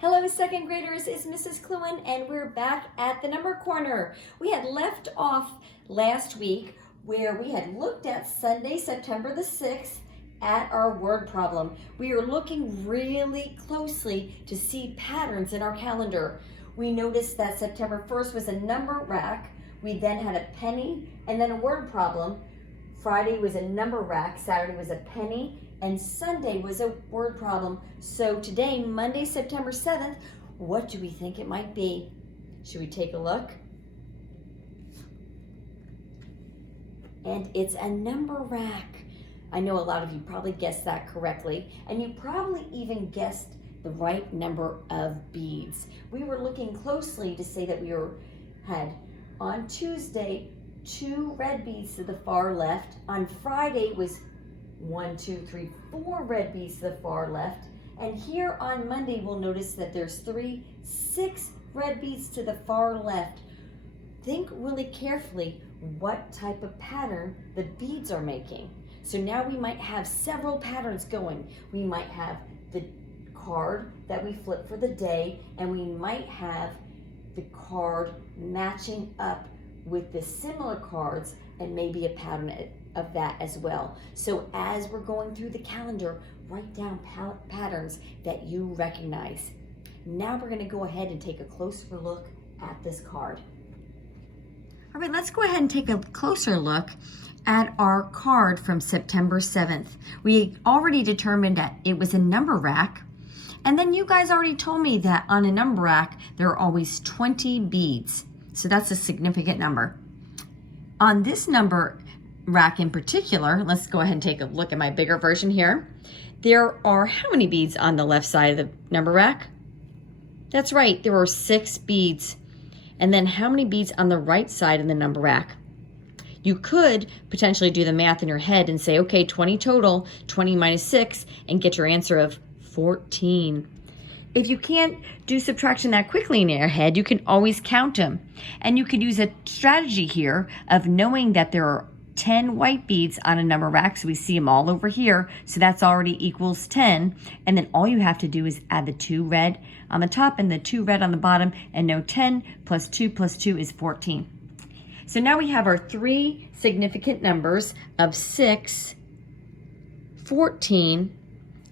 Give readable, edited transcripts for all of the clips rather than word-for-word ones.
Hello, second graders, it's Mrs. Cluin, and we're back at the number corner. We had left off last week where we had looked at Sunday, September the 6th at our word problem. We are looking really closely to see patterns in our calendar. We noticed that September 1st was a number rack. We then had a penny and then a word problem. Friday was a number rack, Saturday was a penny, and Sunday was a word problem. So today, Monday, September 7th, what do we think it might be? Should we take a look? And it's a number rack. I know a lot of you probably guessed that correctly, and you probably even guessed the right number of beads. We were looking closely to say that we had on Tuesday 2 red beads to the far left. On Friday was 1, 2, 3, 4 red beads to the far left. And here on Monday, we'll notice that there's 6 red beads to the far left. Think really carefully what type of pattern the beads are making. So now we might have several patterns going. We might have the card that we flip for the day, and we might have the card matching up with the similar cards and maybe a pattern of that as well. So as we're going through the calendar, write down patterns that you recognize. Now we're going to go ahead and take a closer look at this card. All right, let's go ahead and take a closer look at our card from September 7th. We already determined that it was a number rack. And then you guys already told me that on a number rack, there are always 20 beads. So that's a significant number. On this number rack in particular, let's go ahead and take a look at my bigger version here. There are how many beads on the left side of the number rack? That's right, there are 6 beads. And then how many beads on the right side of the number rack? You could potentially do the math in your head and say, okay, 20 total, 20 minus 6, and get your answer of 14. If you can't do subtraction that quickly in your head, you can always count them. And you could use a strategy here of knowing that there are 10 white beads on a number rack, so we see them all over here, so that's already equals 10. And then all you have to do is add the 2 red on the top and the 2 red on the bottom, and know 10 plus 2 plus 2 is 14. So now we have our 3 significant numbers of 6, 14,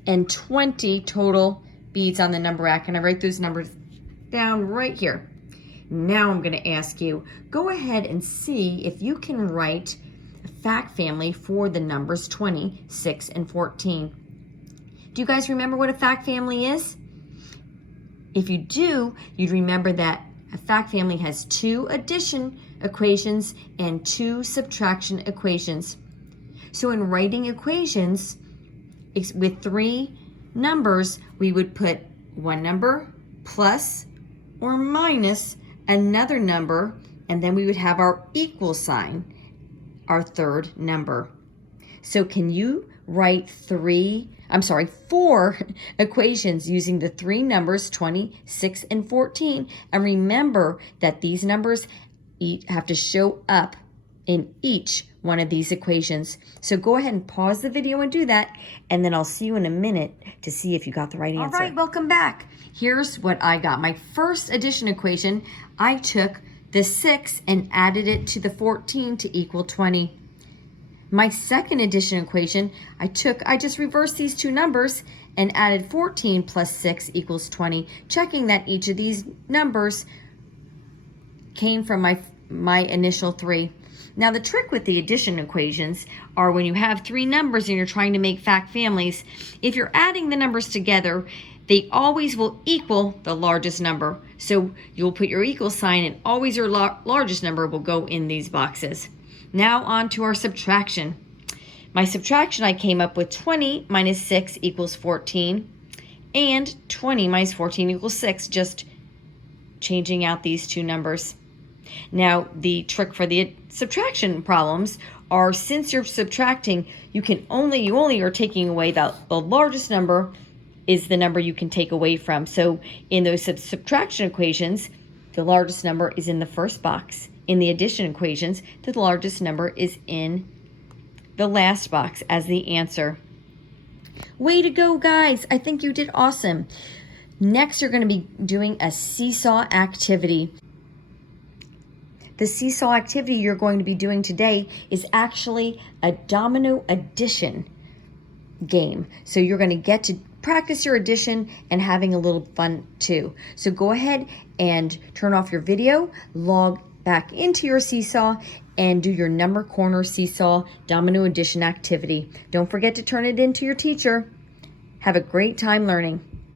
and 20 total beads on the number rack, and I write those numbers down right here. Now I'm going to ask you, go ahead and see if you can write a fact family for the numbers 20, 6, and 14. Do you guys remember what a fact family is? If you do, you'd remember that a fact family has 2 addition equations and 2 subtraction equations. So in writing equations with 3 numbers, we would put one number plus or minus another number, and then we would have our equal sign, our third number. So can you write 4 equations using the 3 numbers 20, 6, and 14? And remember that these numbers have to show up in each one of these equations. So go ahead and pause the video and do that, and then I'll see you in a minute to see if you got the right answer. All right, welcome back. Here's what I got. My first addition equation, I took the 6 and added it to the 14 to equal 20. My second addition equation, I just reversed these 2 numbers and added 14 plus 6 equals 20, checking that each of these numbers came from my initial 3. Now the trick with the addition equations are when you have 3 numbers and you're trying to make fact families, if you're adding the numbers together, they always will equal the largest number. So you'll put your equal sign, and always your largest number will go in these boxes. Now on to our subtraction. My subtraction, I came up with 20 minus 6 equals 14, and 20 minus 14 equals 6, just changing out these 2 numbers. Now, the trick for the subtraction problems are, since you're subtracting, you only are taking away the largest number is the number you can take away from. So in those subtraction equations, the largest number is in the first box. In the addition equations, the largest number is in the last box as the answer. Way to go, guys. I think you did awesome. Next, you're going to be doing a seesaw activity. The seesaw activity you're going to be doing today is actually a domino addition game. So you're going to get to practice your addition and having a little fun too. So go ahead and turn off your video, log back into your seesaw, and do your number corner seesaw domino addition activity. Don't forget to turn it in to your teacher. Have a great time learning.